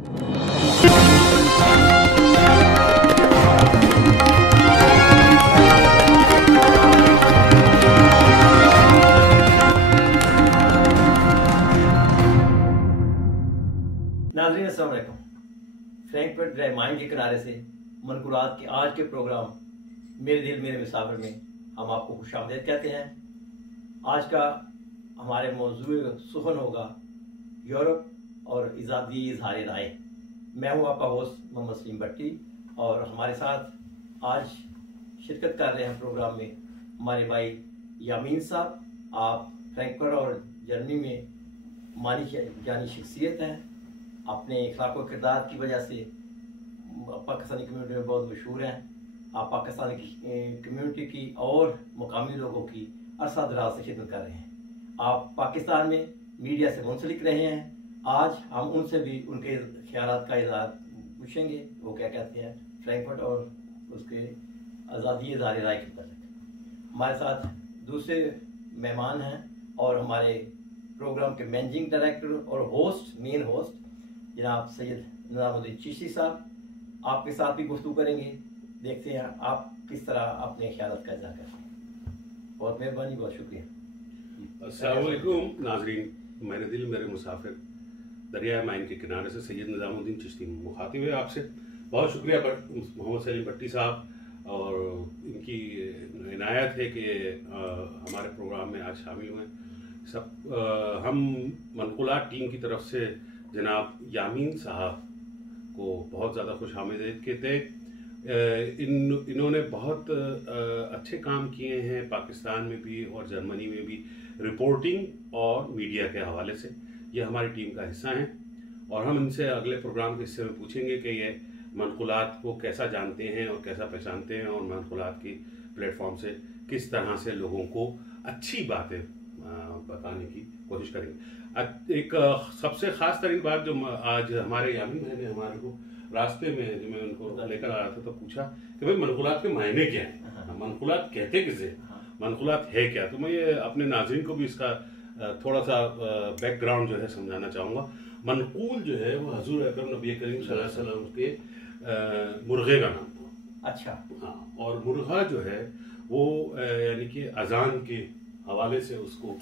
नाज़रीन अस्सलाम वालेकुम। फ्रैंकफर्ट ड्राइव माइन के किनारे से मनकुरात के आज के प्रोग्राम मेरे दिल मेरे मुसाफिर में हम आपको खुशामदीद कहते हैं। आज का हमारे मौजूद सुखन होगा यूरोप और आज़ादी इज़हार राय। मैं हूं आपका होस्ट मोहम्मद सलीम भट्टी और हमारे साथ आज शिरकत कर रहे हैं प्रोग्राम में हमारे भाई यामीन साहब। आप फ्रैंकफर्ट और जर्मनी में मानी जानी शख्सियत हैं। अपने इखलाक व किरदार की वजह से पाकिस्तानी कम्यूनिटी में बहुत मशहूर हैं। आप पाकिस्तानी कम्यूनिटी की और मुकामी लोगों की अरसा दराज से खिदमत कर रहे हैं। आप पाकिस्तान में मीडिया से मुंसलिक रहे हैं। आज हम उनसे भी उनके ख्यालात का इज़हार पूछेंगे, वो क्या कहते हैं फ्रैंकफर्ट और उसके आज़ादी इज़हार राय के मतलब। हमारे साथ दूसरे मेहमान हैं और हमारे प्रोग्राम के मैनेजिंग डायरेक्टर और होस्ट मेन होस्ट जनाब सैयद निज़ामुद्दीन चिश्ती साहब आपके साथ भी गुफ्तगू करेंगे। देखते हैं आप किस तरह अपने ख्यालात का इज़हार करते हैं। बहुत मेहरबानी, बहुत शुक्रिया। अस्सलाम वालेकुम नाज़रीन, मेरे दिल मेरे मुसाफिर दरिया माइन के किनारे से सैयद निज़ामुद्दीन चिश्ती मुखातिब है आपसे। बहुत शुक्रिया मोहम्मद सलीम भट्टी साहब और इनकी इनायत है कि हमारे प्रोग्राम में आज शामिल हुए सब। हम मनकुलात टीम की तरफ से जनाब यामीन साहब को बहुत ज़्यादा खुशामदीद कहते हैं। इन्होंने बहुत अच्छे काम किए हैं पाकिस्तान में भी और जर्मनी में भी, रिपोर्टिंग और मीडिया के हवाले से। ये हमारी टीम का हिस्सा हैं और हम इनसे अगले प्रोग्राम के हिस्से में पूछेंगे कि ये मनकुलात को कैसा जानते हैं और कैसा पहचानते हैं और मनकुलात की प्लेटफॉर्म से किस तरह से लोगों को अच्छी बातें बताने की कोशिश करेंगे। एक सबसे ख़ास तरीन बात जो आज हमारे यामीन भाई ने हमारे को रास्ते में जो मैं उनको लेकर आ रहा था तो पूछा कि भाई मनकुलात के मायने क्या है, मनकुलात कहते किसे, मनकुलात है क्या। तो मैं ये अपने नाज़रीन को भी इसका थोड़ा सा बैकग्राउंड जो है समझाना चाहूँगा। मनकूल जो है वो हजूर अकरम नबी करीम सल्लल्लाहु अलैहि वसल्लम के मुर्गे का नाम था। अच्छा, हाँ, और मुर्गा जो है वो यानी कि अजान के हवाले से उसको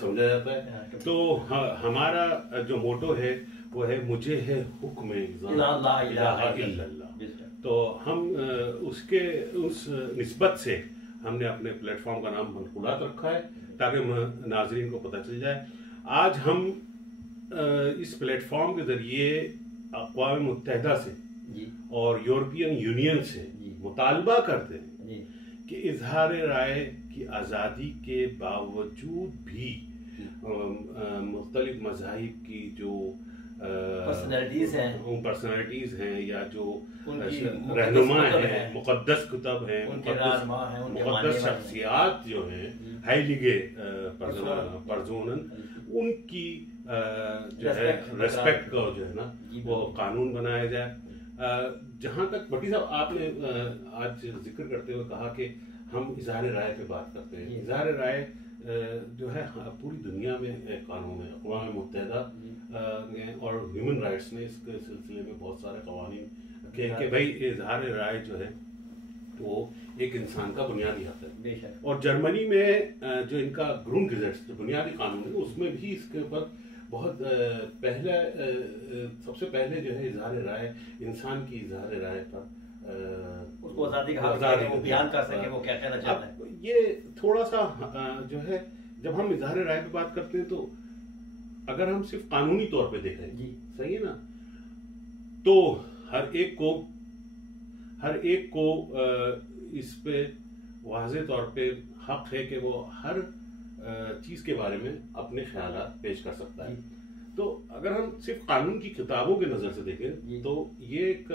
समझा जाता है। तो हमारा जो मोटो है वो है मुझे है हुक्म इल्लल्लाह। तो हम उसके उस निस्बत से हमने अपने प्लेटफॉर्म का नाम मनकुलात रखा है ताकि नाजरीन को पता चल जाए। आज हम इस प्लेटफॉर्म के जरिए अक़वाम मुत्तहिदा से और यूरोपियन यूनियन से मुतालबा करते हैं कि इज़हार राय की आज़ादी के बावजूद भी मुख्तलिफ मज़ाहिब की जो पर्सनैलिटीज़ हैं या जो रहनुमा हैं, मुक़द्दस कुतब हैं, मुक़द्दस शख्सियात जो हैं, हाइलिगे परजोनन, उनकी जो है रेस्पेक्ट का जो है ना वो कानून बनाया जाए। जहाँ तक भट्टी साहब आपने आज जिक्र करते हुए कहा कि हम इज़हार राय पे बात करते हैं। इज़हार राय जो है पूरी दुनिया में एक कानून है। अक़वाम मुत्तहिदा ने और ह्यूमन राइट्स ने इसके सिलसिले में बहुत सारे क़वानीन कि भाई इज़हार राय जो है वो एक इंसान का बुनियादी हक़ है। और जर्मनी में जो इनका ग्रुंडगेसेट्स जो बुनियादी कानून है उसमें भी इसके ऊपर बहुत पहले सबसे पहले जो है इज़हार राय, इंसान की इज़हार राय पर उसको आज़ादी का हक है, वो बयान कर सके वो क्या कहना चाहता है। ये थोड़ा सा जो है जब हम इज़हार राय पे बात करते हैं तो अगर हम सिर्फ कानूनी तौर पे देखें जी, सही है ना, तो हर एक को इस पे वाज़े तौर पे हक है कि वो हर चीज़ के बारे में अपने ख्यालात पेश कर सकता है। तो अगर हम सिर्फ कानून की किताबों के नज़र से देखें तो ये एक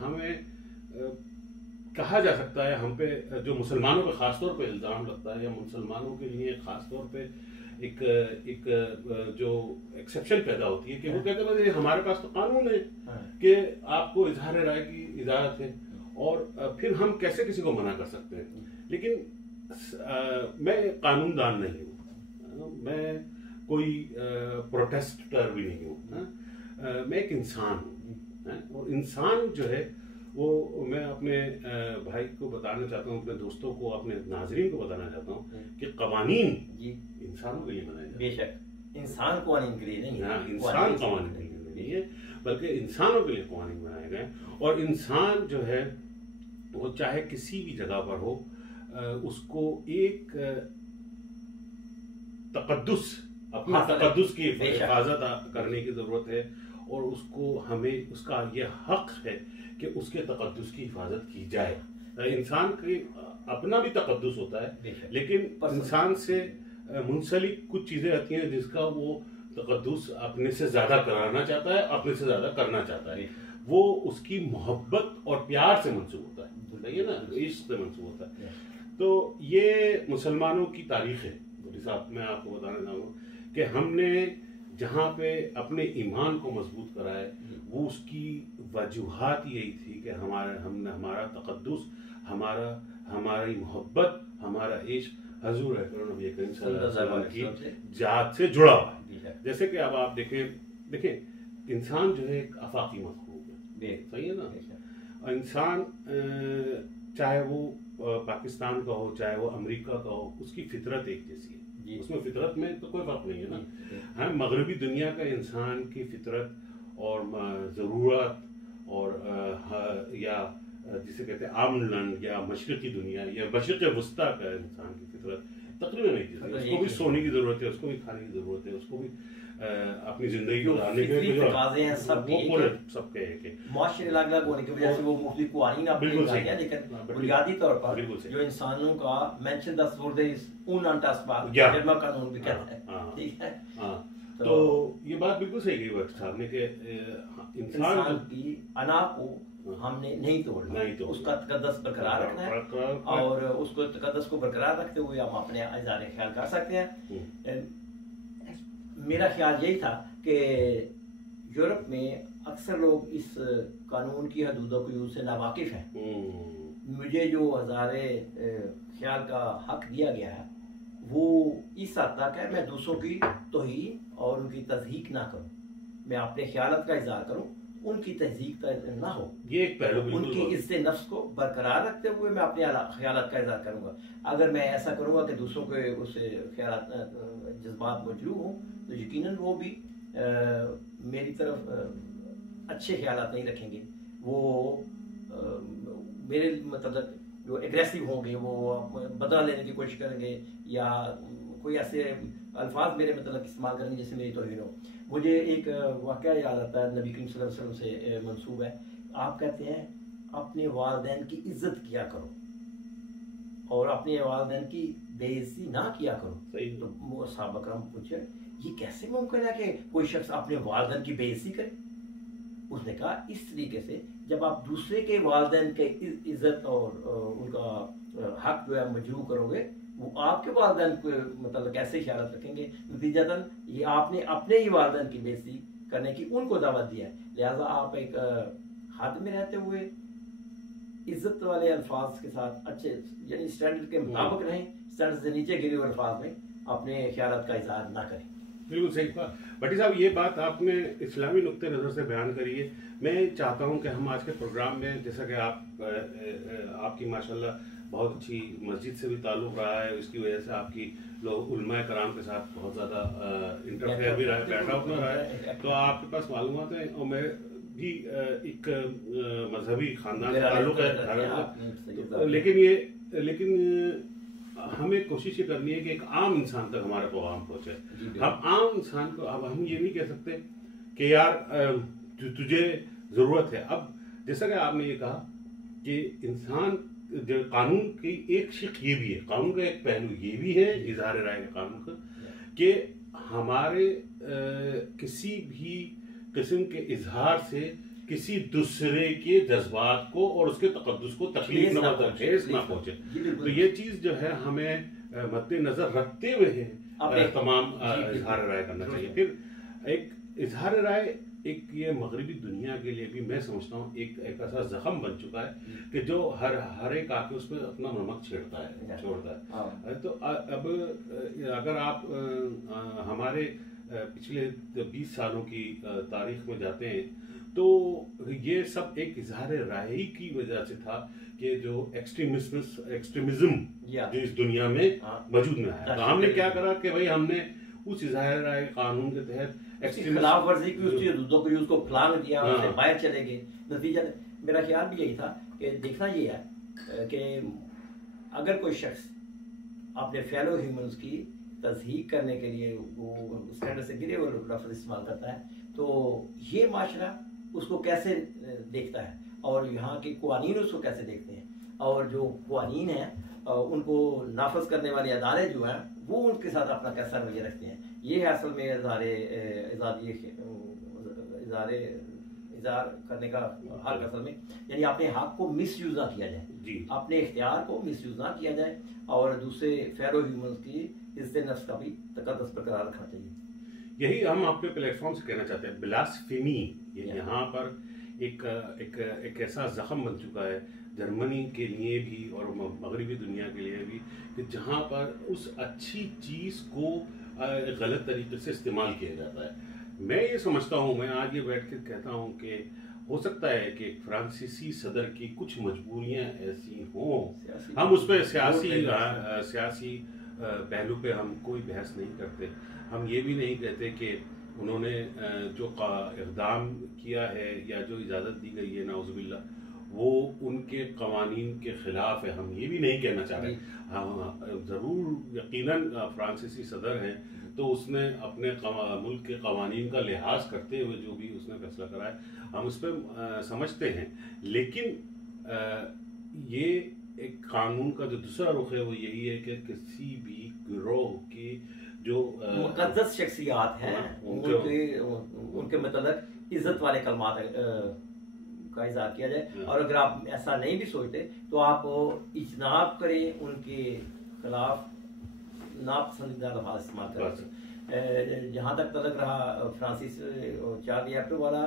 हमें कहा जा सकता है, हम पे जो मुसलमानों पे ख़ास तौर पे इल्ज़ाम लगता है या मुसलमानों के लिए ख़ास तौर पे एक जो एक्सेप्शन पैदा होती है कि वो कहते हैं हमारे पास तो कानून है कि आपको इज़हार राय की इजाज़त है और फिर हम कैसे किसी को मना कर सकते हैं। लेकिन मैं कानूनदान नहीं हूँ, मैं कोई प्रोटेस्टर भी नहीं हूँ। मैं एक इंसान हूँ, और इंसान जो है वो मैं अपने भाई को बताना चाहता हूँ, अपने दोस्तों को, अपने नाजरीन को बताना चाहता हूँ कि कवानीन इंसानों के लिए बनाए जाते हैं। बेशक इंसान कवानीन के लिए नहीं है, इंसान कवानीन के लिए नहीं है, बल्कि इंसानों के लिए कवानीन बनाए गए। और इंसान जो है वो चाहे किसी भी जगह पर हो, उसको एक तकद्दुस, अपने तकद्दुस की हिफाजत करने की जरूरत है, और उसको हमें उसका यह हक है कि उसके तकद्दुस की हिफाजत की जाए। इंसान के अपना भी तकद्दुस होता है, लेकिन इंसान से मुंसलिक कुछ चीजें आती हैं जिसका वो तकद्दुस अपने से ज्यादा कराना चाहता है, अपने से ज्यादा करना चाहता है। वो उसकी मोहब्बत और प्यार से मंसूब होता है, सही है ना, इश्क से मंसूब होता है। तो ये मुसलमानों की तारीख है। साहब मैं आपको बताना चाहूँगा कि हमने जहाँ पे अपने ईमान को मजबूत करा है, वो उसकी वजूहात यही थी कि हमारा तकद्दुस, हमारी मोहब्बत, हमारा इश्क हजूर नबी करीम सल्लल्लाहु अलैहि वसल्लम की जात से जुड़ा हुआ है। जैसे कि अब आप देखें इंसान जो है एक आफाकी मखलूक है, सही है ना। और इंसान चाहे वो पाकिस्तान का हो, चाहे वो अमेरिका का हो, उसकी फितरत एक जैसी है, उसमें फितरत में तो कोई फर्क नहीं है ना। हाँ, मगरबी दुनिया का इंसान की फितरत और ज़रूरत और या जिसे कहते हैं आमलैंड या मशरक़ी दुनिया या मशरक़ वस्ता का इंसान की फितरत तकरीबन एक जैसी है। उसको भी सोने की ज़रूरत है, उसको भी खाने की ज़रूरत है, उसको भी अपनी जिंदगी गुजारने के लिए सबके एक माशरे अलग-अलग होने की वजह से वो मुख्तलिफ कवानीन आपने लगाया, लेकिन बुनियादी तौर पर जो इंसानों का मेंशन द सोल्डर्स उनअंटास्बाद जर्मा कानून भी कहता है, ठीक है। तो ये बात बिल्कुल सही कही वक्त साहब ने कि इंसान की अना को हमने नहीं तोड़ना, उसका तकद्दस बरकरार रखना है, और उसको तकद्दस को बरकरार रखते हुए हम अपने इज़हार ख्याल कर सकते हैं। मेरा ख्याल यही था कि यूरोप में अक्सर लोग इस कानून की हदूदों को यूज से नावाकिफ हैं। मुझे जो हज़ारे ख्याल का हक दिया गया है वो इस हद तक है, मैं दूसरों की तौहीन और उनकी तज़हीक ना करूं, मैं अपने ख्यालात का इज़हार करूं, उनकी तज़हीक ना हो। ये एक पहलू, उनकी इज्जत नफ्स को बरकरार रखते हुए मैं अपने ख्यालात का इज़हार करूंगा। अगर मैं ऐसा करूंगा कि दूसरों के उससे ख्यालात जज्बात मजरूह हों, तो यकीनन वो भी मेरी तरफ अच्छे ख्यालात नहीं रखेंगे। वो मेरे मतलब जो एग्रेसिव होंगे, वो बदला लेने की कोशिश करेंगे, या कोई ऐसे अल्फाज मेरे मतलब इस्तेमाल करेंगे जिससे मेरी तौहीन हो। मुझे एक वाक़या याद आता है, नबी करीम सल्लल्लाहु अलैहि वसल्लम से मंसूब है। आप कहते हैं अपने वालिदैन की इज्जत किया करो और अपने वालिदैन की बेइज्जती ना किया करो। तो सहाबा करम पूछे ये कैसे मुमकिन है कि कोई शख्स अपने वालिदैन की बेइज्जती करे? उसने कहा इस तरीके से जब आप दूसरे के वालिदैन के इज्जत और उनका हक जो है मजरूह करोगे, वो आपके वालिदैन को मतलब कैसे ख्याल रखेंगे? नतीजतन ये आपने अपने ही वालिदैन की बेइज्जती करने की उनको दावत दिया है। लिहाजा आप एक हद में रहते हुए इज्जत वाले अल्फाज के साथ अच्छे यानी स्टैंडर्ड के मुताबिक रहें, स्टैंडर्ड से नीचे गिरे हुए अल्फाज में अपने ख्यालात का इजहार ना करें। बिल्कुल सही कहा भट्टी साहब, ये बात आपने इस्लामी नुक्ते नज़र से बयान करी है। मैं चाहता हूँ कि हम आज के प्रोग्राम में, जैसा कि आपकी माशाल्लाह बहुत अच्छी मस्जिद से भी ताल्लुक़ रहा है, इसकी वजह से आपकी लोग उलमाए कराम के साथ बहुत ज़्यादा इंटरफेयर भी रहा है, बैठा हुआ रहा है, तो आपके पास मालूमात है। और मैं भी एक मजहबी ख़ानदान का ताल्लुक़ है, लेकिन हमें कोशिश ये करनी है कि एक आम इंसान तक हमारा पैगाम पहुंचे। हम आम इंसान को अब हम ये नहीं कह सकते कि यार तुझे ज़रूरत है। अब जैसा कि आपने ये कहा कि इंसान जो कानून की एक शिक ये भी है, कानून का एक पहलू ये भी है इज़हार राय के कानून का, कि हमारे किसी भी किस्म के इजहार से किसी दूसरे के जज्बात को और उसके तकद्दुस को तकलीफ न पहुंचे। तो ये चीज जो है हमें मद्देनजर रखते हुए तमाम इजहार राय करना चाहिए। फिर एक इजहार राय एक ये मगरबी दुनिया के लिए भी मैं समझता हूँ एक ऐसा जख्म बन चुका है कि जो हर एक आके उसमें अपना नमक छोड़ता है। तो अब अगर आप हमारे पिछले 20 सालों की तारीख में जाते हैं तो ये सब एक इजहार राय की वजह से था कि जो एक्सट्रीमिज्म जो इस दुनिया में मौजूद में आया, तो हमने क्या करा कि भाई हमने उस इजहार राय कानून के तहत खिलाफ वर्जी की उसकी हदूदों को उसको फलांग दिया, उससे बाहर चले गए। नतीजा मेरा ख्याल भी यही था कि देखना ये है कि अगर कोई शख्स अपने फेलो ह्यूमंस की तस्हीक करने के लिए वो स्टैंडर्ड से गिरे हुए लफ्ज़ इस्तेमाल करता है, तो ये माशरा उसको कैसे देखता है और यहाँ के कवानीन उसको कैसे देखते हैं, और जो कवानीन हैं उनको नाफज करने वाली अदालतें जो हैं वो उनके साथ अपना कैसा रवैया रखते हैं। ये है असल में इज़हार करने का हक असल में, यानी अपने हक को मिसयूज ना किया जाए, अपने इख्तियार को मिसयूज ना किया जाए और दूसरे फेरो ह्यूमंस की इज्जत नफ्स का भी तकद्दुस बरकरार रखना चाहिए। यही हम आपके प्लेटफॉर्म से कहना चाहते हैं। ब्लास्फेमी यहाँ पर एक ऐसा जख्म बन चुका है जर्मनी के लिए भी और मगरबी दुनिया के लिए भी कि जहाँ पर उस अच्छी चीज़ को गलत तरीके से इस्तेमाल किया जाता है। मैं ये समझता हूँ, मैं आज ये बैठ कर कहता हूँ कि हो सकता है कि फ्रांसीसी सदर की कुछ मजबूरियाँ ऐसी हों, हम उस पर सियासी पहलू पे हम कोई बहस नहीं करते। हम ये भी नहीं कहते कि उन्होंने जो इक़दाम किया है या जो इजाज़त दी गई है नाउज़ुबिल्ला वो उनके कवानीन के ख़िलाफ़ है, हम ये भी नहीं कहना चाह रहे। हाँ ज़रूर यकीनन फ्रांसीसी सदर हैं तो उसने अपने मुल्क के कवानीन का लिहाज करते हुए जो भी उसने फैसला करा है हम उस पर समझते हैं, लेकिन ये एक कानून का जो दूसरा रुख है वो यही है कि किसी भी गिरोह की जो मुक़द्दस शख्सियात हैं उनके मतलब इज्जत वाले कलमात का इज़हार किया जाए, और अगर आप ऐसा नहीं भी सोचते तो आप इजनाब करें, उनके खिलाफ नापसंदीदा लफ्ज़ इस्तेमाल करें। जहाँ तक तलक रहा फ्रांसिस चार्ली एब्डो वाला,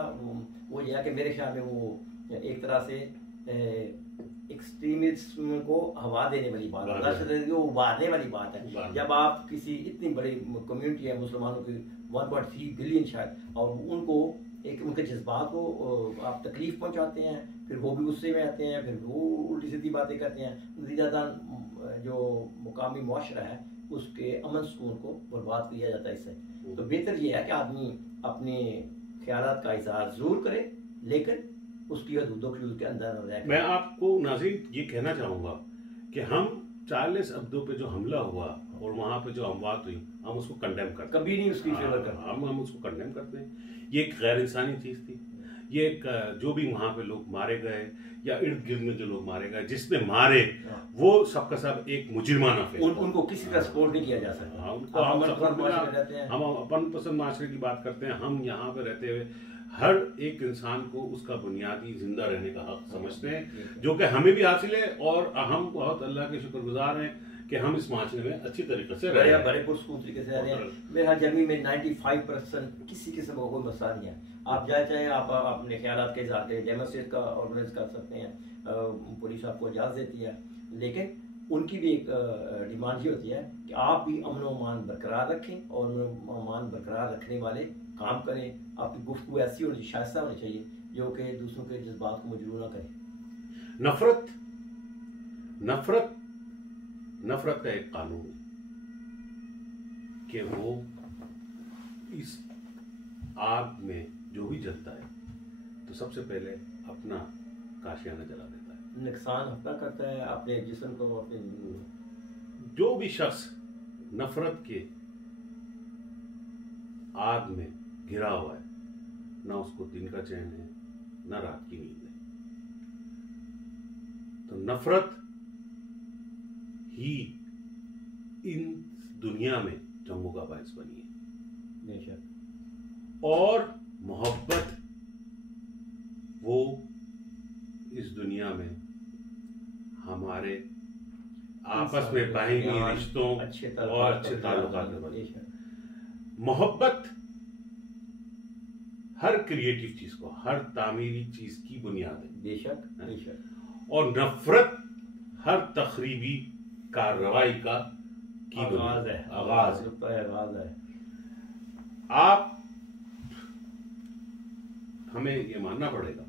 वो यह है कि मेरे ख्याल में वो एक तरह से एक्सट्रीमिज्म को हवा देने वाली बात है, दहशतगर्दी को उबारने वाली बात है। जब आप किसी इतनी बड़ी कम्युनिटी है मुसलमानों की 1.3 बिलियन शायद, और उनको उनके जज्बात को आप तकलीफ पहुंचाते हैं, फिर वो भी गुस्से में आते हैं, फिर वो उल्टी सीधी बातें करते हैं, नतीजतन जो मुकामी मुआशरा है उसके अमन सुकून को बर्बाद किया जाता है इससे। तो बेहतर ये है कि आदमी अपने ख्यालात का इज़हार ज़रूर करे, लेकिन उसकी हदूदों के अंदर रहे। मैं आपको नाज़रीन ये कहना चाहूँगा कि हम चार्ल्स एब्दो पे जो हमला हुआ और वहाँ पे जो अमवात हुई हम उसको कंडेम करते हैं, कभी नहीं उसकी फेवर करते, हम उसको कंडेम करते हैं। ये एक गैर इंसानी चीज़ थी। ये एक जो भी वहाँ पे लोग मारे गए या इर्द गिर्द में जो लोग मारे गए, जिसने मारे वो सबका सब एक मुजरिमाना फेल, उनको किसी का सपोर्ट नहीं किया जा सकता। हम अपन पसंद माशरे की बात करते हैं। हम यहाँ पे रहते हुए हर एक इंसान को उसका बुनियादी जिंदा रहने का हक समझते हैं, जो कि हमें भी हासिल है, और हम बहुत अल्लाह के शुक्रगुजार हैं कि हम इस माशरे में अच्छी तरीके से रह रहे हैं, बड़े पुरसकून तरीके से रह रहे हैं। मेरे हर जर्मनी में 95% किसी किस्म का कोई मसला नहीं है। आप चाहे आप अपने ख्यालात के इज़हार के डेमोस्ट्रेट का ऑर्गेनाइज कर सकते हैं, पुलिस आपको इजाज़त देती है, लेकिन उनकी भी एक डिमांड ये होती है कि आप भी अमन व अमान बरकरार रखें, और अमान बरकरार रखने वाले काम करें। आपकी गुफ्तगू ऐसी होनी चाहिए, शाइस्ता होनी चाहिए, जो कि दूसरों के जज्बात को मजबूर ना करे। नफरत का एक कानून है कि वो इस आग में जो भी जलता है तो सबसे पहले अपना काशियाना जला देता है, नुकसान अपना करता है, अपने जिस्म को, अपने जो भी शख्स नफरत के आग में घिरा हुआ है, ना उसको दिन का चैन है ना रात की नींद है। तो नफरत ही इन दुनिया में जंगों का बायस बनी है, बेशक। और मोहब्बत वो इस दुनिया में हमारे आपस में बाहिनी रिश्तों और अच्छे ताल्लुकात में, मोहब्बत हर क्रिएटिव चीज को, हर तामीरी चीज की बुनियाद है, बेशक बेशक। और नफरत हर तखरीबी कार्रवाई का आगाज है। आप हमें ये मानना पड़ेगा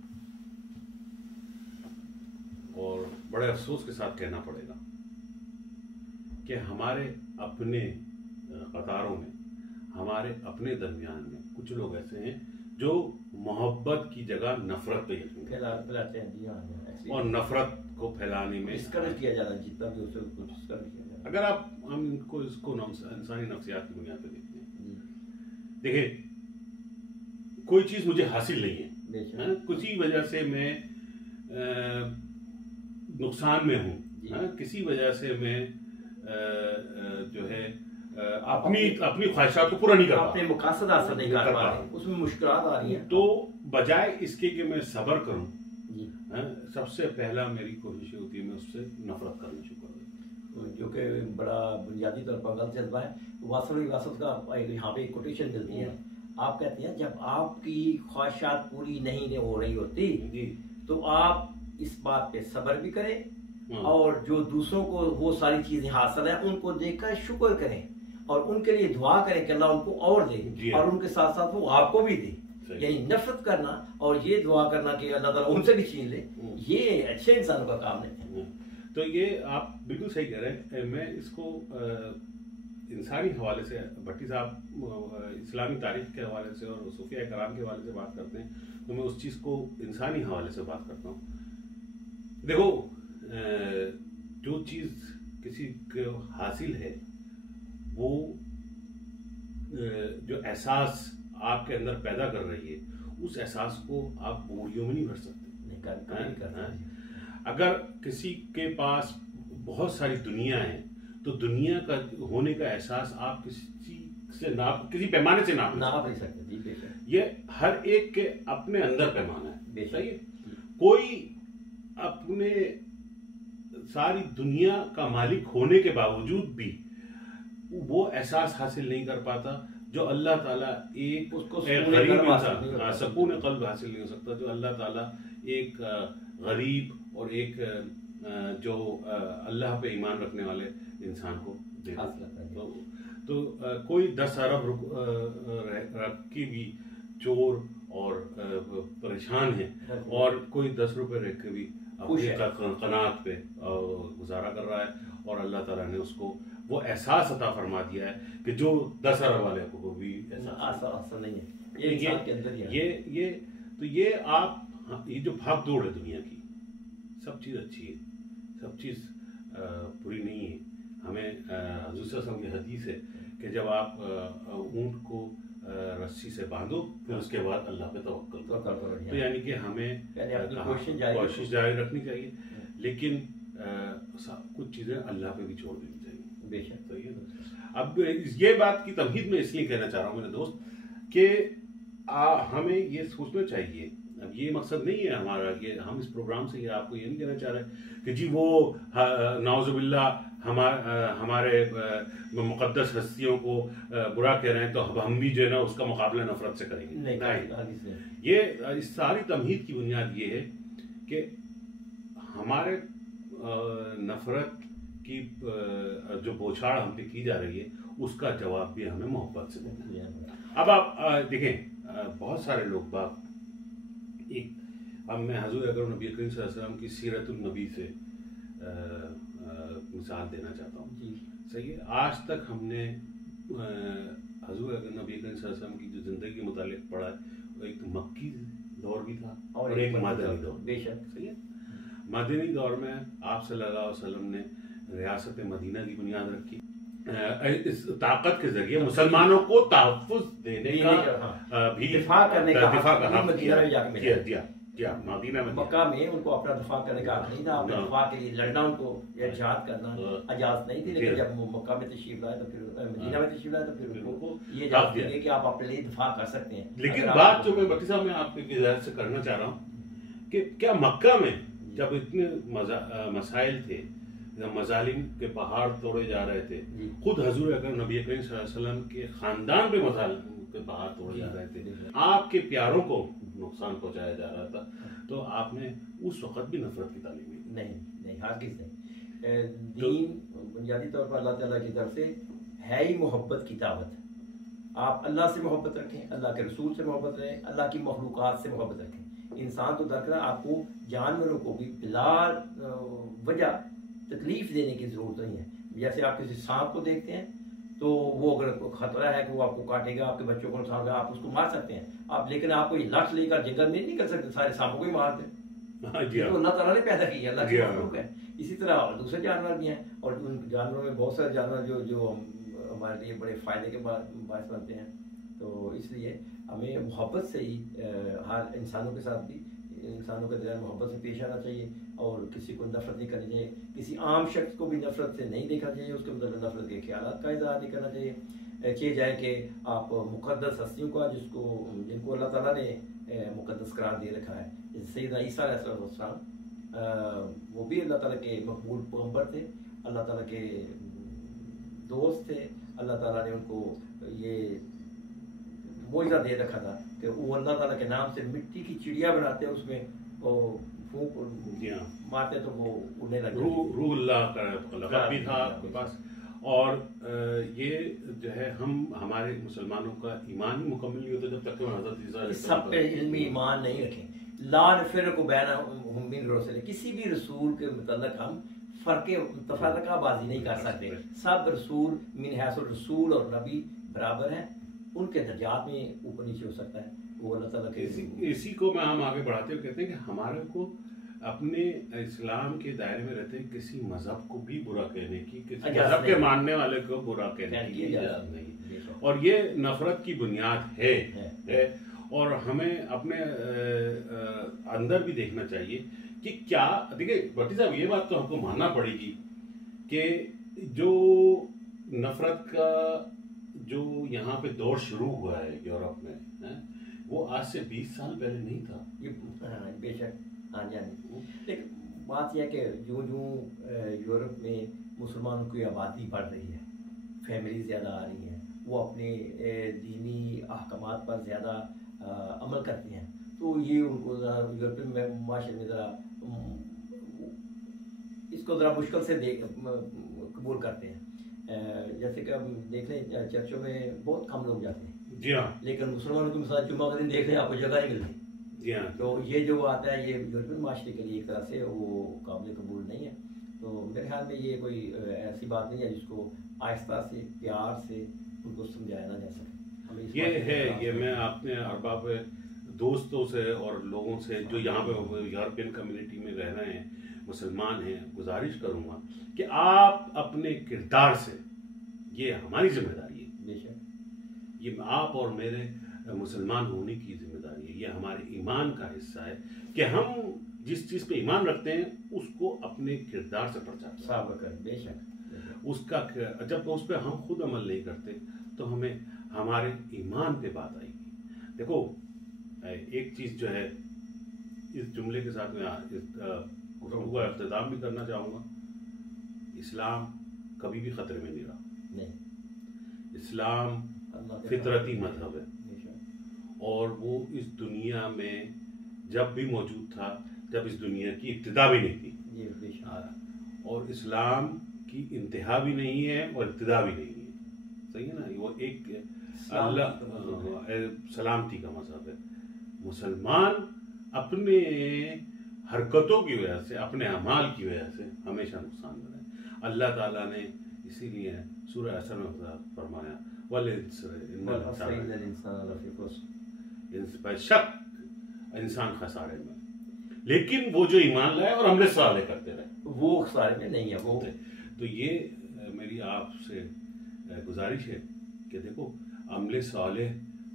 और बड़े अफसोस के साथ कहना पड़ेगा कि हमारे अपने कतारों में, हमारे अपने दरमियान में कुछ लोग ऐसे हैं जो मोहब्बत की जगह नफरत पे यकीन फैलाते हैं। जी हाँ, और नफरत को फैलाने में डिस्करेज किया जाता है, जितना भी उसे कुछ डिस्करेज किया जाता है। अगर हम इसको इंसानी नफ्सियात की बुनियाद पे देखते हैं, देखिए कोई चीज मुझे हासिल नहीं है, किसी वजह से मैं नुकसान में हूँ, किसी वजह से मैं जो है अपनी ख्वाहिशात को पूरा नहीं कर पा रहा, अपने मकासद हासिल नहीं कर पा रहे, उसमें मुश्किलात आ रही हैं। तो बजाय इसके कि मैं सब्र करूं, सबसे पहला मेरी कोशिश होती है मैं उससे नफरत करना शुरू कर दूं, जो कि बड़ा बुनियादी तौर पर गलत जज्बा है। वासत का यहाँ पे एक कोटेशन मिलती है, आप कहते हैं जब आपकी ख्वाहिशात पूरी नहीं हो रही होती तो आप इस बात पे सब्र भी करें और जो दूसरों को वो सारी चीजें हासिल है उनको देखकर शुक्र करें और उनके लिए दुआ करें कि अल्लाह उनको और दे और उनके साथ साथ वो आपको भी दे। यानी नफरत करना और ये दुआ करना कि अल्लाह ताला उनसे भी छीन ले, ये अच्छे इंसानों का काम नहीं है। तो ये आप बिल्कुल सही कह रहे हैं। मैं इसको इंसानी हवाले से, भट्टी साहब इस्लामी तारीख के हवाले से और सूफिया कराम के हवाले से बात करते हैं, तो मैं उस चीज़ को इंसानी हवाले से बात करता हूँ। देखो, जो चीज़ किसी को हासिल है वो जो एहसास आपके अंदर पैदा कर रही है, उस एहसास को आप बोरियों में नहीं भर सकते। अगर किसी के पास बहुत सारी दुनिया है तो दुनिया का होने का एहसास आप किसी पैमाने से नाप नहीं सकते। ये हर एक के अपने अंदर पैमाना है, सही है। कोई अपने सारी दुनिया का मालिक होने के बावजूद भी वो एहसास हासिल नहीं कर पाता जो अल्लाह ताला एक गरीब इंसान, सकून कल्ब हासिल नहीं हो सकता जो अल्लाह ताला एक गरीब और एक जो अल्लाह पे ईमान रखने वाले इंसान को देता। तो कोई 10 अरब रख के भी चोर और परेशान है और कोई 10 रुपए रख के भी अपनी कनात पे गुजारा कर रहा है और अल्लाह ताला ने उसको वो एहसास अता फरमा दिया है कि जो 10 अरब वाले को भी एहसास नहीं है। ये इंसान के अंदर ही है। तो ये आप ये जो भाग दौड़ है दुनिया की, सब चीज़ अच्छी है, सब चीज़ बुरी नहीं है। हमें हुज़ूर सल्लल्लाहु अलैहि वसल्लम की हदीस है कि जब आप ऊँट को रस्सी से बांधो फिर उसके बाद अल्लाह पे तवक्कल करो। तो यानी कि हमें कोशिश जारी रखनी चाहिए, लेकिन कुछ चीज़ें अल्लाह पे भी छोड़ देनी चाहिए। बेशक। तो ये अब ये बात की तमहीद में इसलिए कहना चाह रहा हूँ मेरे दोस्त कि हमें ये सोचना चाहिए, अब ये मकसद नहीं है हमारा कि हम इस प्रोग्राम से आपको ये नहीं कहना चाह रहे कि जी वो नाउज़ुबिल्लाह हमारे मुक़द्दस हस्तियों को बुरा कह रहे हैं तो हम भी जो है ना उसका मुकाबला नफरत से करेंगे। नहीं, ये इस सारी तमहीद की बुनियाद ये है कि हमारे नफरत की जो बौछार हम पे की जा रही है उसका जवाब भी हमें मोहब्बत से देना है। अब आप देखें, बहुत सारे लोग बाप अब मैं हज़ूर अकरम नबी करीम सल्लल्लाहु अलैहि वसल्लम की सीरतुन नबी से मिसाल देना चाहता हूँ। सही है, आज तक हमने हज़ूर अकरम नबी करीम सल्लल्लाहु अलैहि वसल्लम की जो ज़िंदगी के मुतालिक पढ़ा है, एक मक्की दौर भी था और एक मदनी दौर। बेशक। सही है, मदनी दौर में आप सल्लल्लाहु अलैहि वसल्लम ने रियासत मदीना की बुनियाद रखी, इस ताकत के जरिए मुसलमानों को तहफ़्फ़ुज़ देने का भी दिफा करने का किया। मदीना में मक्का में उनको अपना दिफा करने का हक नहीं था, अपने दिफा के लिए लड़ना, उनको जिहाद करना इजाज़त नहीं थी। लेकिन जब मक्का में तशरीफ लाए तो फिर मदीना में तशरीफ लाए तो फिर उनको ये इजाज़त दी कि आप अपने लिए दिफा कर सकते हैं। लेकिन बात जो मैं भट्टी साहब में आपके इजाज़त से करना चाह रहा हूँ कि क्या मक्का में जब इतने मसाइल थे, मजालिम के पहाड़ तोड़े जा रहे थे, खुद हजूर अकरम नबी करीम सल्लल्लाहु अलैहि वसल्लम के खानदान पे मजालिम के पहाड़ तोड़े जा रहे थे, आपके प्यारों को नुकसान पहुंचाया जा रहा था, तो आपने उस वक्त भी नफरत की तालीम दी? नहीं, हरगिज़ नहीं। दीन बुनियादी तौर पर अल्लाह ताला की तरफ से है ही मोहब्बत की दावत। आप अल्लाह से मोहब्बत रखें, अल्लाह के रसूल से मोहब्बत रखें, अल्लाह की मखलूक़ात से मोहब्बत रखें। इंसान तो दरकार आपको जानवरों को भी बिला वजह तकलीफ देने की ज़रूरत नहीं है। जैसे आप किसी सांप को देखते हैं तो वो अगर खतरा है कि वो आपको काटेगा, आपके बच्चों को नुकसान होगा, आप उसको मार सकते हैं आप, लेकिन आप कोई लाठ लेकर जंगल में नहीं कर सकते, सारे सांपों को ही मार दें। तो अल्लाह ताला ने पैदा किया, अल्लाह की मखलूक है। इसी तरह दूसरे जानवर भी हैं, और उन जानवरों में बहुत सारे जानवर जो हमारे लिए बड़े फ़ायदे के बायस बनते हैं। तो इसलिए हमें मोहब्बत से ही हर इंसानों के साथ भी, इंसानों के दरमियान मोहब्बत से पेश आना चाहिए, और किसी को नफरत नहीं करनी चाहिए, किसी आम शख्स को भी नफरत से नहीं देखना चाहिए, उसके मतलब नफरत के ख्यालात का इजहार नहीं करना चाहिए जाए कि आप मुक़द्दस हस्तियों का जिनको अल्लाह ताला ने मुक़द्दस करार दे रखा है, जैसे सैयदना ईसा अलैहिस्सलाम, वो भी अल्लाह ताला के मकबूल पैगंबर थे, अल्लाह ताला के दोस्त थे। अल्लाह ताला ने उनको ये मोइज़ा दे रखा था कि वो अल्लाह ताला के नाम से मिट्टी की चिड़िया बनाते हैं, उसमें वो फूंक मारते तो वो उड़ने लगे। रूहुल्लाह का लक़ब भी था आपके पास। और ये जो है हमारे मुसलमानों का ईमान ही मुकम्मल नहीं होता जब तक कि हज़रत ईसा सब पे इल्मी ईमान नहीं रखें। ला नफ़रक़ु बैना मिन रसूल, किसी भी रसूल के मुतल्लिक़ हम तफ़रक़ाबाज़ी नहीं कर सकते। सब रसूल मिन हैसुल रसूल और नबी बराबर हैं, उनके दर्जात में ऊपर नीचे हो सकता है, वो अल्लाह ताला के। इसी को मैं हम आगे बढ़ाते हुए कहते हैं कि हमारे को अपने इस्लाम के दायरे में रहते किसी मजहब को भी बुरा कहने की, किसी मजहब के मानने वाले को बुरा कहने की इजाजत नहीं। और ये नफरत की बुनियाद है। और हमें अपने अंदर भी देखना चाहिए कि क्या, देखिए भट्टी साहब ये बात तो हमको मानना पड़ेगी कि जो नफरत का जो यहाँ पे दौर शुरू हुआ है यूरोप में, वो आज से 20 साल पहले नहीं था। ये बेशक हाँ जी, लेकिन बात यह है कि यूँ यूरोप में मुसलमानों की आबादी बढ़ रही है, फैमिली ज़्यादा आ रही हैं, वो अपने दीनी अहकामात पर ज़्यादा अमल करती हैं, तो ये उनको यूरोपियन माशरे में ज़रा इसको ज़रा मुश्किल से कबूल करते हैं। जैसे कि हम देख लें चर्चों में बहुत कम लोग जाते हैं, जी हाँ, लेकिन मुसलमानों के मिसाल जुम्मा का दिन देख लें आपको जगह नहीं मिलती। तो ये जो आता है ये यूरोपियन माशरे के लिए एक तरह से वो काबिल कबूल नहीं है। तो मेरे ख्याल में ये कोई ऐसी बात नहीं है जिसको आहिस्ता से प्यार से उनको समझाया ना जा सके। ये है, ये मैं अपने अरबाब दोस्तों से और लोगों से जो यहाँ पे यूरोपियन कम्युनिटी में रह रहे हैं, मुसलमान हैं, गुजारिश करूँगा कि आप अपने किरदार से, ये हमारी जिम्मेदारी है बेशक, ये आप और मेरे मुसलमान होने की जिम्मेदारी है, ये हमारे ईमान का हिस्सा है कि हम जिस चीज़ पे ईमान रखते हैं उसको अपने किरदार से प्रचार करें। बेशक उसका जब उस पर हम खुद अमल नहीं करते तो हमें हमारे ईमान पे बात आएगी। देखो एक चीज़ जो है, इस जुमले के साथ मैं गुफ्तगू का इख्तिताम भी करना चाहूँगा, इस्लाम कभी भी ख़तरे में नहीं रहा। नहीं, इस्लाम फितरती मजहब है और वो इस दुनिया में जब भी मौजूद था जब इस दुनिया की इब्तिदा भी नहीं थी, और इस्लाम की इंतहा भी नहीं है और इब्तिदा भी नहीं है। सही है ना, वो एक अल्लाह सलामती का मजहब है। मुसलमान अपने हरकतों की वजह से, अपने अमाल की वजह से हमेशा नुकसान में रहे। अल्लाह ताला ने इसीलिए सूरह असर में फरमाया शक इंसान खसारे में, लेकिन वो जो ईमान लाए और अमल साले करते रहे वो खसारे में नहीं है। वो तो ये मेरी आपसे गुजारिश है कि देखो अमल साले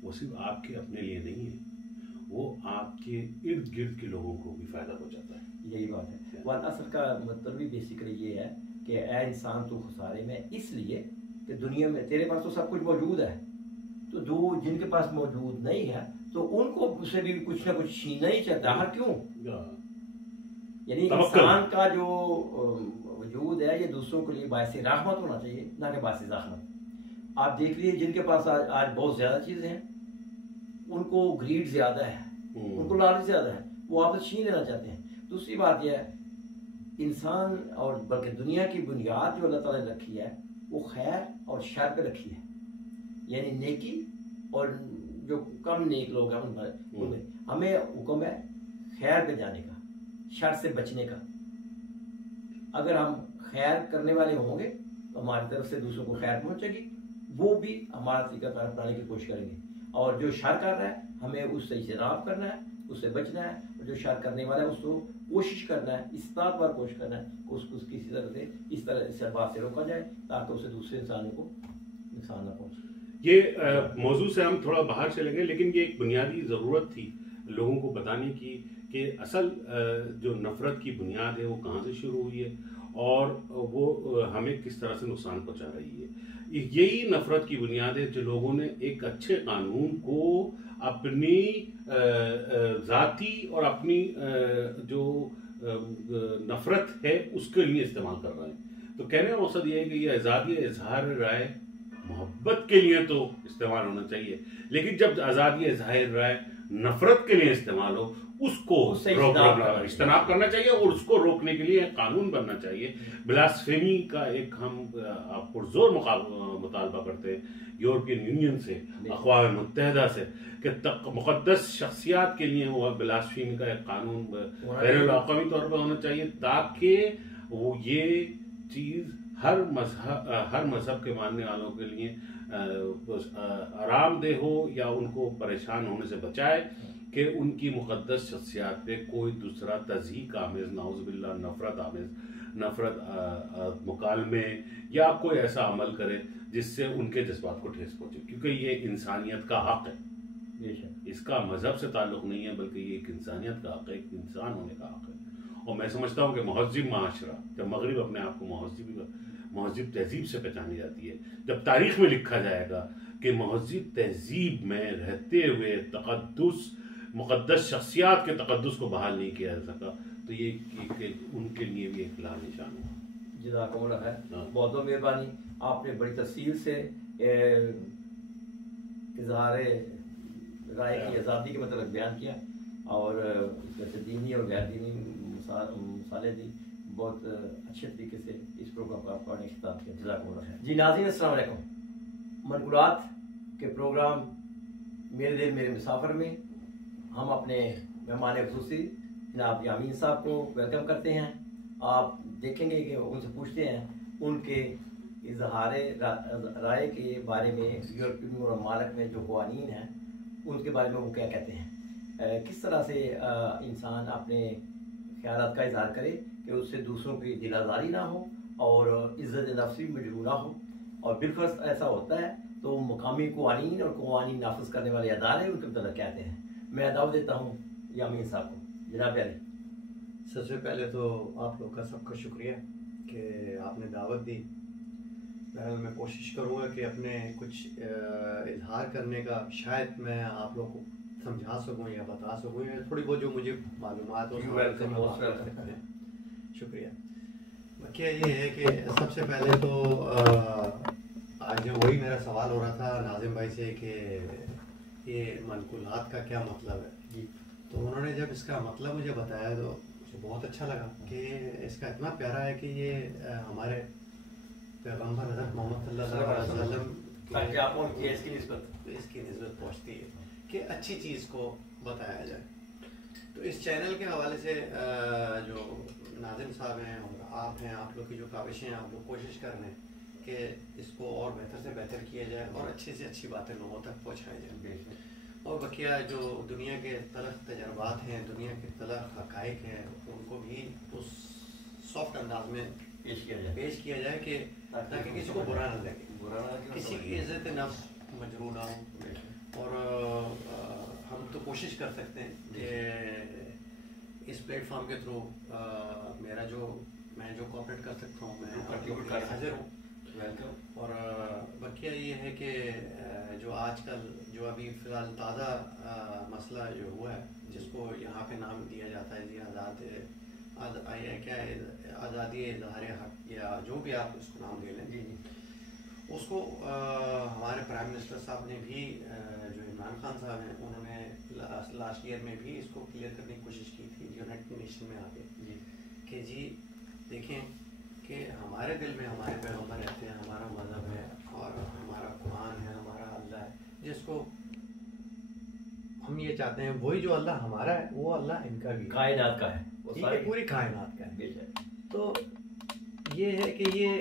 वो सिर्फ आपके अपने लिए नहीं है, वो आपके इर्द गिर्द के लोगों को भी फायदा पहुंचाता है। यही बात है। वाल असर का मतलब भी बेसिकली ये है कि ऐ इंसान तू खसारे में इसलिए कि दुनिया में तेरे पास तो सब कुछ मौजूद है, तो जो जिनके पास मौजूद नहीं है तो उनको उससे भी कुछ ना कुछ छीनना ही चाहता है। क्यों? यानी इंसान का जो वजूद है ये दूसरों के लिए बायस रहमत होना चाहिए, ना कि बायस ज़हमत। आप देख लीजिए जिनके पास आज बहुत ज़्यादा चीज़ें हैं, उनको ग्रीड ज़्यादा है, उनको लालच ज़्यादा है, वो आपसे छीन लेना चाहते हैं। दूसरी बात यह है, इंसान और बल्कि दुनिया की बुनियाद जो अल्लाह ताला ने रखी है वो खैर और शर पे रखी है, यानी नेकी, और जो कम नेक लोग हैं उनमें हमें हुक्म है खैर पे जाने का, शर से बचने का। अगर हम खैर करने वाले होंगे तो हमारी तरफ से दूसरों को खैर पहुंचेगी, वो भी हमारा तरीका अपनाने की कोशिश करेंगे। और जो शर कर रहा है हमें उससे इज्तनाब करना है, उससे बचना है। और जो शर करने वाला है उसको कोशिश करना है, इस बार कोशिश करना है उसको किसी तरह से इस तरह से बात से रोका जाए ताकि उसे दूसरे इंसानों को नुकसान ना पहुंचे। ये मौजू से हम थोड़ा बाहर चले गए, लेकिन ये एक बुनियादी ज़रूरत थी लोगों को बताने की कि असल जो नफ़रत की बुनियाद है वो कहाँ से शुरू हुई है और वो हमें किस तरह से नुकसान पहुंचा रही है। यही नफ़रत की बुनियाद है जो लोगों ने एक अच्छे कानून को अपनी ज़ाती और अपनी जो नफ़रत है उसके लिए इस्तेमाल कर रहे हैं। तो कहने का मकसद ये है कि ये आज़ादी इजहार राय मोहब्बत के लिए तो इस्तेमाल होना चाहिए, लेकिन जब आज़ादी इजहार राय नफरत के लिए इस्तेमाल हो उसको इज्तनाब करना चाहिए और उसको रोकने के लिए कानून बनना चाहिए। ब्लास्फेमी का एक हम पुरजोर मुतालबा करते हैं यूरोपियन यूनियन से, अक़वाम मुत्तहिदा से कि मुक़द्दस शख्सियात के लिए वो ब्लास्फेमी का एक कानून बैनुल-अक़वामी तौर पर होना चाहिए ताकि वो ये चीज़ हर मजहब के मानने वालों के लिए आरामदेह हो या उनको परेशान होने से बचाए कि उनकी मुक़द्दस शख्सियात पे कोई दूसरा तज़हीक आमेज़, नाउज़ुबिल्लाह, नफ़रत मुकालमे या कोई ऐसा अमल करे जिससे उनके जज्बात को ठेस पहुँचे, क्योंकि ये इंसानियत का हक़ है। इसका मज़हब से ताल्लुक़ नहीं है बल्कि ये एक इंसानियत का हक़ है, एक इंसान होने का हक़ है। और मैं समझता हूँ कि महज़िब माशरा, जब मगरिब अपने आप को महज़िब तहज़ीब से पहचानी जाती है, जब तारीख़ में लिखा जाएगा कि महज़िब तहज़ीब में रहते हुए तक़द्दुस, मुक़द्दस शख्सियात के तक़द्दुस को बहाल नहीं किया जा सका, तो ये उनके लिए भी एक लाल निशान है। जज़ाकुमुल्लाह है, बहुत बहुत मेहरबानी। आपने बड़ी तफसील से इज़हार राय की आज़ादी के मतलब बयान किया और इसमें से दीनी और गैर दीनी मसाले दी। बहुत अच्छे तरीके से इस प्रोग्राम का आपने इख्तिताम किया। जज़ाकुमुल्लाह खैर। जी नाज़रीन, अस्सलाम वालेकुम। मनकुरात के प्रोग्राम मेरे दिल मेरे मुसाफिर में हम अपने मेहमान ख़ुसूसी जनाब यामीन साहब को वेलकम करते हैं। आप देखेंगे कि उनसे पूछते हैं उनके इजहार राय के बारे में, यूरोपीय ममालिक में जो क़वानीन हैं उनके बारे में वो क्या कहते हैं, किस तरह से इंसान अपने ख्यालात का इजहार करे कि उससे दूसरों की दिल आज़ारी ना हो और इज़्ज़त नफ्स भी मजरूह ना हो। और बिलखुसूस ऐसा होता है तो मुकामी क़वानीन और क़वानीन नाफिज करने वाले अदारे उनके मतलब कहते हैं। मैं दावत देता हूँ यामीन साहब को। जनाब यानी सबसे पहले तो आप लोग का सबका शुक्रिया कि आपने दावत दी। बहरहाल मैं कोशिश करूँगा कि अपने कुछ इजहार करने का शायद मैं आप लोग को समझा सकूँ या बता सकूँ या थोड़ी बहुत जो मुझे मालूमात हो। शुक्रिया। बाकी ये है कि सबसे पहले तो आज वही मेरा सवाल हो रहा था नाज़िम भाई से कि ये मनकुलात का क्या मतलब है जी। तो उन्होंने जब इसका मतलब मुझे बताया तो मुझे बहुत अच्छा लगा कि इसका इतना प्यारा है कि ये हमारे पैगम्बर हज़रत मोहम्मद सल्लल्लाहु अलैहि वसल्लम इसकी निस्बत पहुँचती है कि अच्छी चीज़ को बताया जाए। तो इस चैनल के हवाले से जो नाज़िम साहब हैं और आप हैं, आप लोग की जो काविशें हैं, आप लोग कोशिश कर रहे हैं कि इसको और बेहतर से बेहतर किया जाए और अच्छी से अच्छी बातें लोगों तक पहुँचाई जाए। और बकिया जो दुनिया के तलख तजर्बात हैं, दुनिया के तलख हक़ाइक़ हैं, उनको भी उस सॉफ्ट अंदाज में पेश किया जाए कि ताकि किसी को बुरा न लगे, किसी की इज़्ज़त नफ्स मजरूह ना हो। और हम तो कोशिश कर सकते हैं कि इस प्लेटफॉर्म के थ्रू मैं जो कोऑपरेट कर सकता हूँ मैं हाजिर हूँ। और बकिया ये है कि जो आजकल जो अभी फ़िलहाल ताज़ा मसला जो हुआ है जिसको यहाँ पे नाम दिया जाता है जी आज़ादी इज़हार हक़ या जो भी आप उसको नाम दे लें, उसको हमारे प्राइम मिनिस्टर साहब ने भी जो इमरान खान साहब हैं उन्होंने लास्ट ईयर में भी इसको क्लियर करने की कोशिश की थी यूनाइटेड नेशन में आके कि जी देखें कि हमारे दिल में हमारे पैगम्बर रहते हैं, हमारा मज़हब है और हमारा कुरान है, हमारा जिसको हम ये चाहते हैं वही जो अल्लाह हमारा है वो अल्लाह इनका भी कायनात का है, वो ठीक है, पूरी कायनात का है। बेशक। तो ये है कि ये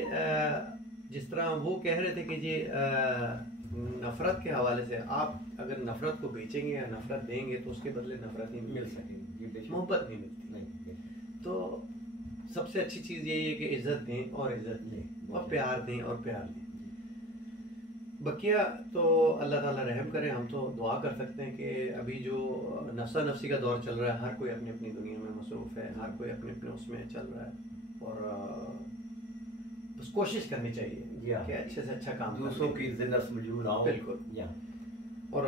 जिस तरह वो कह रहे थे कि ये नफरत के हवाले से आप अगर नफरत को बेचेंगे या नफरत देंगे तो उसके बदले नफरत ही मिल सकेंगे, ये बेशक। मोहब्बत नहीं मिलती। नहीं, तो सबसे अच्छी चीज़ यही है कि इज्जत दें और इज्जत लें और प्यार दें और प्यार लें। बकिया तो अल्लाह ताला रहम करे, हम तो दुआ कर सकते हैं कि अभी जो नफ्सा नफ्सी का दौर चल रहा है, हर कोई अपनी अपनी दुनिया में मसरूफ़ है, हर कोई अपने अपने उसमें चल रहा है और बस कोशिश करनी चाहिए कि अच्छे से अच्छा काम दूसरों की जिन्नत में मजबूर ना हो। बिल्कुल। और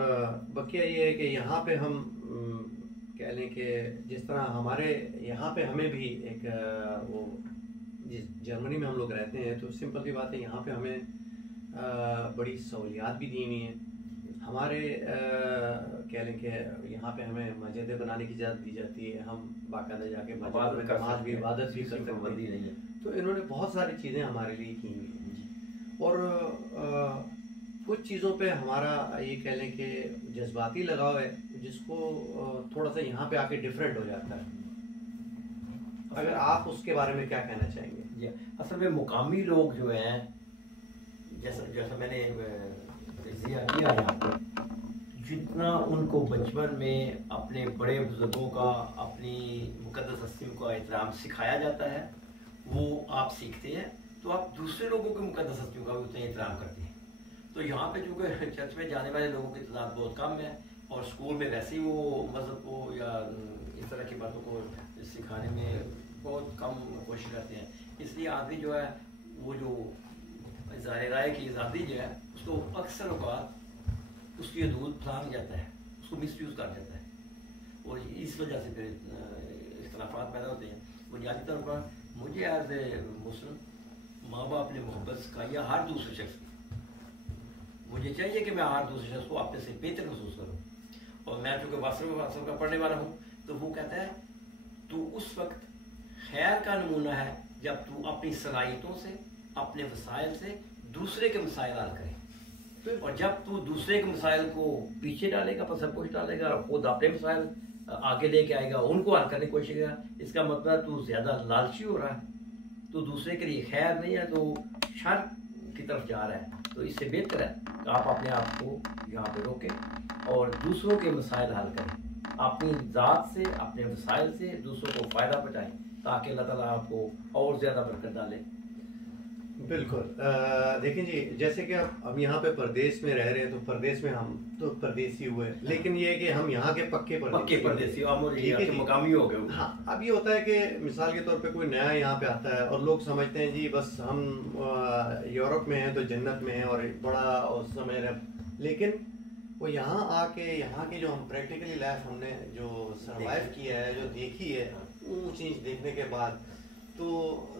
बकिया ये है कि यहाँ पे हम कह लें कि जिस तरह हमारे यहाँ पे हमें भी एक वो जिस जर्मनी में हम लोग रहते हैं तो सिंपल सी बात है, यहाँ पे हमें बड़ी सहूलियात भी दी हुई हैं। हमारे कह लें कि यहाँ पे हमें मस्जिदें बनाने की इजाज़त दी जाती है, हम बाकायदा जाके मस्जिद में नमाज भी इबादत भी कर सकते हैं। तो इन्होंने बहुत सारी चीज़ें हमारे लिए की हुई हैं और कुछ चीज़ों पे हमारा ये कह लें कि जज्बाती लगाव है जिसको थोड़ा सा यहाँ पे आके डिफरेंट हो जाता है। अगर आप उसके बारे में क्या कहना चाहेंगे? असल में मुकामी लोग जो हैं, जैसा जैसा मैंने तजिया किया यहाँ पर, जितना उनको बचपन में अपने बड़े बुजुर्गों का, अपनी मुकद्दस हस्तियों का एहतराम सिखाया जाता है, वो आप सीखते हैं तो आप दूसरे लोगों के मुकद्दस हस्तियों का भी उतना एहतराम करते हैं। तो यहाँ पे चूँकि चर्च में जाने वाले लोगों की तादाद बहुत कम है और स्कूल में वैसे ही वो मज़हब को या इस तरह की बातों को सिखाने में बहुत कम कोशिश करते हैं, इसलिए आदमी जो है वो जो ज़ाहिर राय की आज़ादी जो है उसको अक्सर औक़ात उसकी हदूद फांग जाता है, उसको मिसयूज़ कर जाता है और इस वजह से फिर इख्तलाफात पैदा होते हैं। बुनियादी तौर पर मुझे एज ए मुस्लिम माँ बाप ने मोहब्बत सिखाई है हर दूसरे शख्स की, मुझे चाहिए कि मैं हर दूसरे शख्स को अपने से बेहतर महसूस करूँ। और मैं चूँकि वासफ का पढ़ने वाला हूँ तो वो कहता है तू उस वक्त खैर का नमूना है जब तू अपनी सलाहियतों से, अपने वसाइल से दूसरे के मसाइल हल करे, और जब तू दूसरे के मसाइल को पीछे डालेगा, पसंद डालेगा और खुद अपने मसाइल आगे लेके आएगा, उनको हल करने की कोशिश करेगा, इसका मतलब तू ज़्यादा लालची हो रहा है, तो दूसरे के लिए खैर नहीं है, तो शर की तरफ जा रहा है। तो इससे बेहतर है कि आप अपने आप को यहाँ पे रोकें और दूसरों के मसाइल हल करें, अपनी ज़ात से, अपने वसाइल से दूसरों को फ़ायदा पहुँचाएँ ताकि अल्लाह ताला आपको और ज़्यादा बरकत डाले। बिल्कुल। देखें जी, जैसे कि हम यहाँ पे परदेश में रह रहे हैं तो परदेश में हम तो परदेसी हुए, लेकिन ये है कि हम यहाँ के पक्के परदेसी मुकामी हो गए। हाँ, अब ये होता है कि मिसाल के तौर पे कोई नया यहाँ पे आता है और लोग समझते हैं जी बस हम यूरोप में हैं तो जन्नत में हैं और बड़ा उस समय लेकिन वो यहाँ आके यहाँ की जो हम प्रैक्टिकली लाइफ हमने जो सर्वाइव किया है, जो देखी है, ऊँच नीच देखने के बाद, तो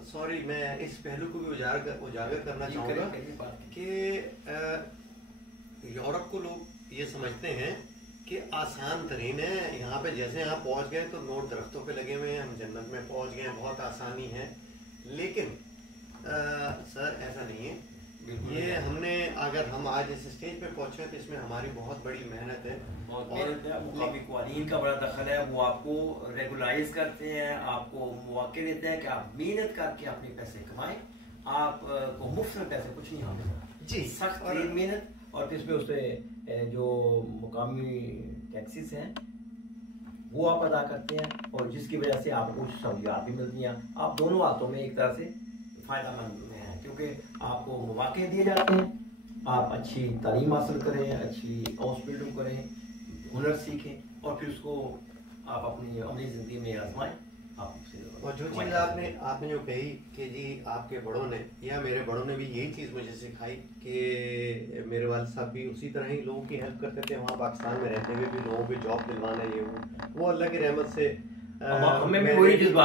सॉरी मैं इस पहलू को भी उजागर करना चाहूँगा कि यूरोप को लोग ये समझते हैं कि आसान तरीन है, यहाँ पे जैसे यहाँ पहुँच गए तो नोट दरख्तों पे लगे हुए हैं, हम जन्नत में पहुँच गए, बहुत आसानी है। लेकिन सर ऐसा नहीं है, ये हमने अगर हम आज इस स्टेज पे पहुंचे तो इसमें हमारी बहुत बड़ी मेहनत है, बहुत मेहनत है। मुकामी क़वानीन का बड़ा दखल है, वो आपको रेगुलाइज करते हैं, आपको मौके देते हैं कि आप मेहनत करके अपने पैसे कमाएं, आपको मुफ्त में पैसे कुछ नहीं मिलेगा जी, सख्त मेहनत, और फिर इसमें उससे जो मुकामी टैक्सेस हैं वो आप अदा करते हैं और जिसकी वजह से आपको कुछ सहूलियात भी मिलती हैं। आप दोनों हाथों में एक तरह से फ़ायदेमंद क्योंकि आपको मौके दिए जाते हैं, आप अच्छी तालीम हासिल करें, अच्छी हॉस्पिटल करें, हुनर सीखें और फिर उसको आप अपनी अमली ज़िंदगी में आजमाएं। और जो चीज़ आपने जो कही कि जी आपके बड़ों ने या मेरे बड़ों ने भी यही चीज़ मुझे सिखाई कि मेरे वालिद साहब भी उसी तरह ही लोगों की हेल्प करते थे, वहाँ पाकिस्तान में रहते हुए भी लोगों को जॉब दिलवाना, ये वो अल्लाह की रहमत से हमें भी वही चीज़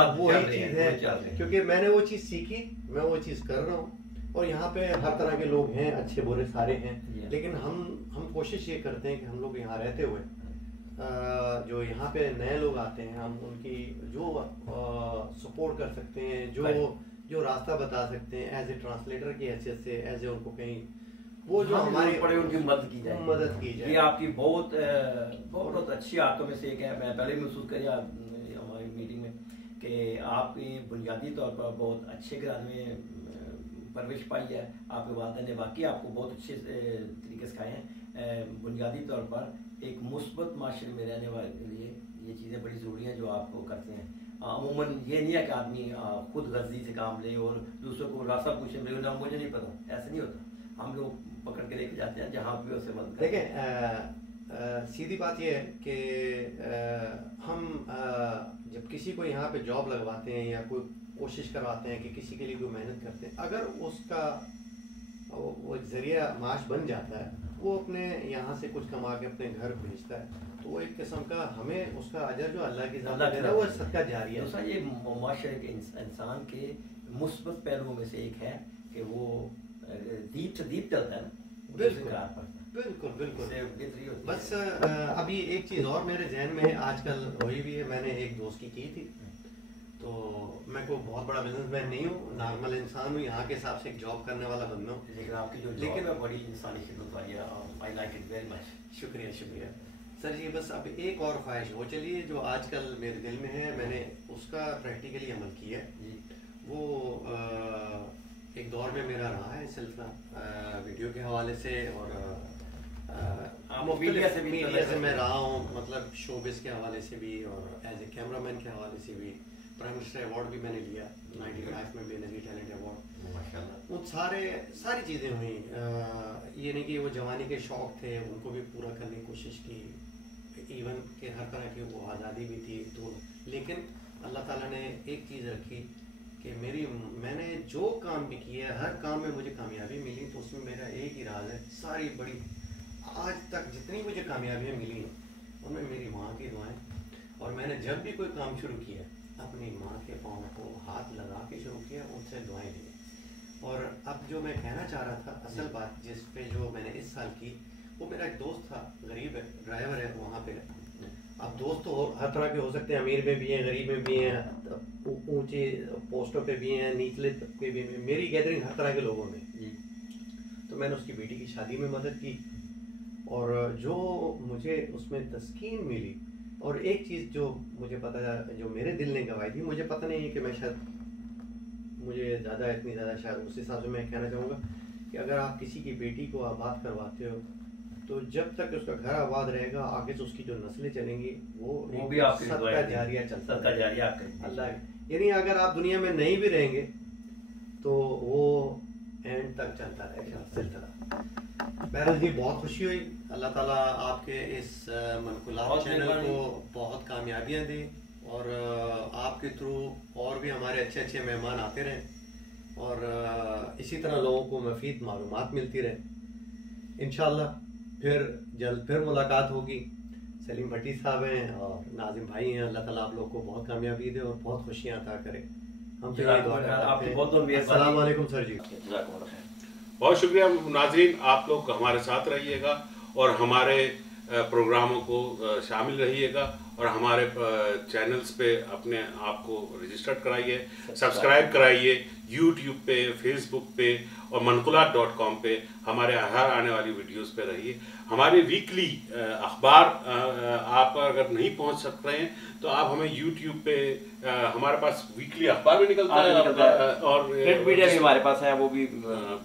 है, क्योंकि मैंने वो चीज़ सीखी, मैं वो चीज़ कर रहा हूँ और यहाँ पे हर तरह के लोग हैं, अच्छे बुरे सारे हैं, लेकिन हम कोशिश ये करते हैं कि हम लोग यहाँ रहते हुए जो यहाँ पे नए लोग आते हैं हम उनकी जो सपोर्ट कर सकते हैं, जो रास्ता बता सकते हैं एज ए ट्रांसलेटर की हैसियत से, एज ए उनको कहीं वो जो हमारे पड़े उनकी मदद की जाए। ये आपकी बहुत बहुत अच्छी आदतों में से एक है। मैं पहले भी महसूस करिए हमारी मीटिंग में कि आपने बुनियादी तौर पर बहुत अच्छे घराने में परवरिश पाई है। आपके वालिदैन ने वाकई आपको बहुत अच्छे तरीके सिखाए हैं। बुनियादी तौर पर एक मुस्बत माशरे में रहने वाले के लिए ये चीज़ें बड़ी ज़रूरी हैं जो आप करते हैं। अमूमन ये नहीं है कि आदमी खुद गर्जी से काम ले और दूसरों को रास्ता पूछे मेरे ना मुझे नहीं पता, ऐसा नहीं होता। हम लोग पकड़ के लेके जाते हैं जहाँ पे उसे मदद। देखें सीधी बात यह है कि हम जब किसी को यहाँ पे जॉब लगवाते हैं या कोई कोशिश करवाते हैं कि किसी के लिए कोई मेहनत करते हैं, अगर उसका वो जरिया माश बन जाता है, वो अपने यहाँ से कुछ कमा के अपने घर भेजता है, तो वो एक किस्म का हमें उसका अजर जो अल्लाह की ज़ात दे रहा है वो सदका जारी है। दूसरा ये माशरे के इंसान के मुस्बत पहलुओं में से एक है कि वो दीप से दीप चलता है ना। बिल्कुल बिल्कुल। बस अभी एक चीज़ और मेरे जहन में आजकल हुई भी है। मैंने एक दोस्त की थी, तो मैं कोई बहुत बड़ा बिजनेसमैन नहीं हूँ, नॉर्मल इंसान हूँ, यहाँ के हिसाब से एक जॉब करने वाला बंदा हूँ। लेकिन आपकी जो लेकिन बड़ी इंसानी खिदमत वाली है, I like it very much. शुक्रिया सर जी। बस अब एक और ख्वाहिश हो चलिए जो आजकल मेरे दिल में है, मैंने उसका प्रैक्टिकली अमल किया है। वो एक दौर में मेरा रहा है सिलसिला वीडियो के हवाले से और मीडिया से मैं रहा हूँ, मतलब शोबिस के हवाले से भी और एज ए कैमरामैन के हवाले से भी। प्राइम मिनिस्टर अवार्ड भी मैंने लिया 95 में, बेनजीर टैलेंट अवार्ड माशाल्लाह। वो सारी चीज़ें हुई। ये नहीं कि वो जवानी के शौक़ थे उनको भी पूरा करने की कोशिश की, इवन के हर तरह की वो आज़ादी भी थी तो। लेकिन अल्लाह ताला ने एक चीज़ रखी कि मैंने जो काम भी किया हर काम में मुझे कामयाबी मिली, तो उसमें मेरा एक ही राज है। सारी बड़ी आज तक जितनी मुझे कामयाबियाँ मिली हैं उनमें मेरी माँ की दुआएं, और मैंने जब भी कोई काम शुरू किया अपनी माँ के पाँव को हाथ लगा के शुरू किया, उनसे दुआएं ली। और अब जो मैं कहना चाह रहा था, असल बात जिस पे जो मैंने इस साल की, वो मेरा एक दोस्त था, गरीब है, ड्राइवर है वहाँ पे। अब दोस्त तो हर तरह के हो सकते हैं, अमीर में भी हैं, गरीब में भी हैं, ऊंचे पोस्टों पे भी हैं, निचले पे भी हैं। मेरी गैदरिंग हर तरह के लोगों में। तो मैंने उसकी बेटी की शादी में मदद की, और जो मुझे उसमें तस्कीन मिली, और एक चीज़ जो मुझे पता है, जो मेरे दिल ने गवाई थी, मुझे पता नहीं है कि मैं शायद मुझे इतनी ज़्यादा शायद उस हिसाब से मैं कहना चाहूँगा कि अगर आप किसी की बेटी को आबाद करवाते हो, तो जब तक उसका घर आबाद रहेगा, आगे से उसकी जो नस्लें चलेंगी वो भी आपकी सदका जारिया चलता है अल्लाह। यानी अगर आप दुनिया में नहीं भी रहेंगे तो वो एंड तक चलता रहेगा सिलसिला। बहरहाल जी बहुत खुशी हुई। अल्लाह ताला आपके इस मनकुलात चैनल को बहुत कामयाबियाँ दे, और आपके थ्रू और भी हमारे अच्छे अच्छे मेहमान आते रहें, और इसी तरह लोगों को मुफीद मालूमात मिलती रहे। इंशाअल्लाह फिर मुलाकात होगी। सलीम भट्टी साहब हैं और नाजिम भाई हैं। अल्लाह ताला आप लोग को बहुत कामयाबी दे और बहुत खुशियाँ अता करे। हम अस्सलाम वालेकुम सर जी। बहुत शुक्रिया नाज़रीन, आप लोग हमारे साथ रहिएगा और हमारे प्रोग्रामों को शामिल रहिएगा, और हमारे चैनल्स पे अपने आप को रजिस्टर्ड कराइए, सब्सक्राइब कराइए, यूट्यूब पे, फेसबुक पे और मनकुलात.com पे हमारे हर आने वाली वीडियोस पे रहिए। हमारे वीकली अखबार आप अगर नहीं पहुंच सकते हैं तो आप हमें यूट्यूब पे, हमारे पास वीकली अखबार भी निकलता है और प्रिंट मीडिया भी हमारे पास है, वो भी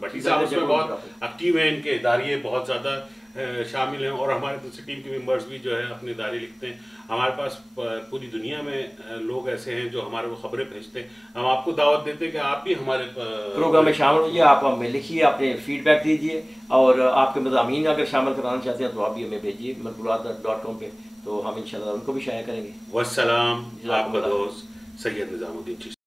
भट्टी साहब उसमें बहुत एक्टिव हैं, इनके इदारे बहुत ज़्यादा शामिल हैं, और हमारे दूसरी टीम के मेंबर्स भी जो है अपने इदारे लिखते हैं। हमारे पास पूरी दुनिया में लोग ऐसे हैं जो हमारे को खबरें भेजते हैं। हम आपको दावत देते हैं कि आप भी हमारे प्रोग्राम में शामिल होइए, आप हमें लिखिए, अपने फीडबैक दीजिए, और आपके मज़ामीन अगर शामिल कराना चाहते हैं तो आप भी हमें भेजिए मनकुलात.com पे, तो हम इंशाल्लाह उनको भी शाया करेंगे। वस्सलाम, आपका दोस्त सैयद निज़ामुद्दीन चिश्ती।